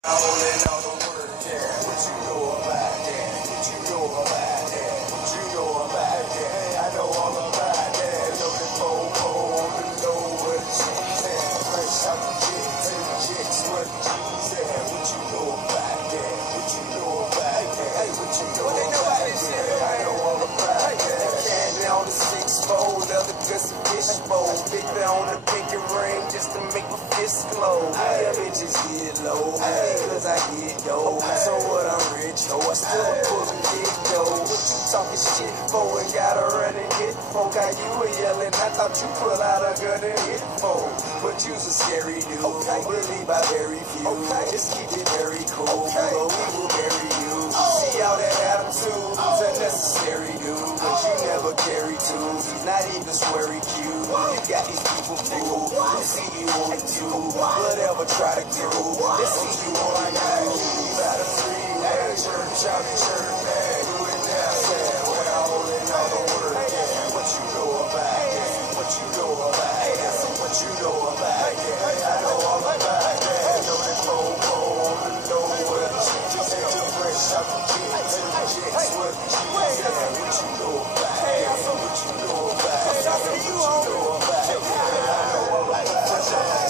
Holding all the work, yeah. What you know about that? What you know about that? What you know about that? I know all about that. Looking for gold to know what she's at. Fresh out the chicks and the chicks what she's at. What you know about that? What you know about that? Hey, what you know about that? I know all about that. Candy on the 6-fold, leather custom fishbowl. Victor on the pinky ring just to make my fist glow. Yeah, bitches get low. Cause I get dough. So what, I'm rich, oh, I still pull a kid though. What you talking shit for? And gotta run and hit folk. How you were yelling, I thought you pull out a gun and hit folk. But you's a scary dude, believe by very few. Just keep it very cool, but we will bury you. See all that attitude, it's unnecessary dude. But you never carry twos, he's not even sweary cute. You got these people fooled, who see you on the tube. Whatever try to do, let's see you on the news. Out of free, at church, out of church, man. Do it now, sad. When I'm holding all the work, yeah. What you know about that? What you know about that? What you know about that? I know all about that. Know that cold, know what she just had to fresh out the kids and the chicks. What she was at? What you know about that? What you know about that? What you know about that? I know all about that.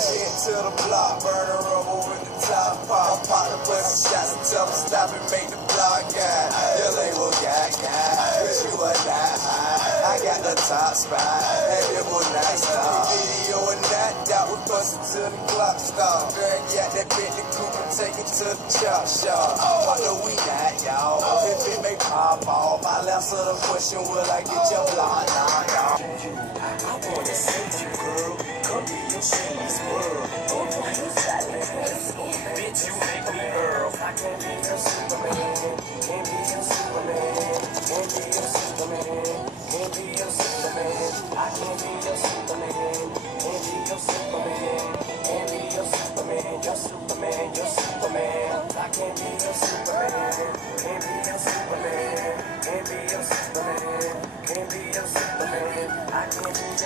Get to the block, burn her rubber with the top pop. Pop the bustin' shots and tell them stop and make the block guy. Your label got but you a not high. I got the top spot, and it was nice talk. Video and that doubt we bustin' till the clock stop. Girl, got that bit the coupe and take it to the chop shop. Partner, we not y'all. If it may pop off, I'll answer the question, will I get your block? Nah, y'all. I wanna see you, girl. Come be your cheese world. Bitch, you make me Earl. I can't be your Superman. Can't be your Superman. Can't be your Superman. Can't be your Superman. I can't be your Superman. Can't be your Superman. Can't be your Superman. Your Superman. Your Superman. I can't be your Superman. Can't be your Superman. Can't be your Superman. Can't be your Superman. I can't be your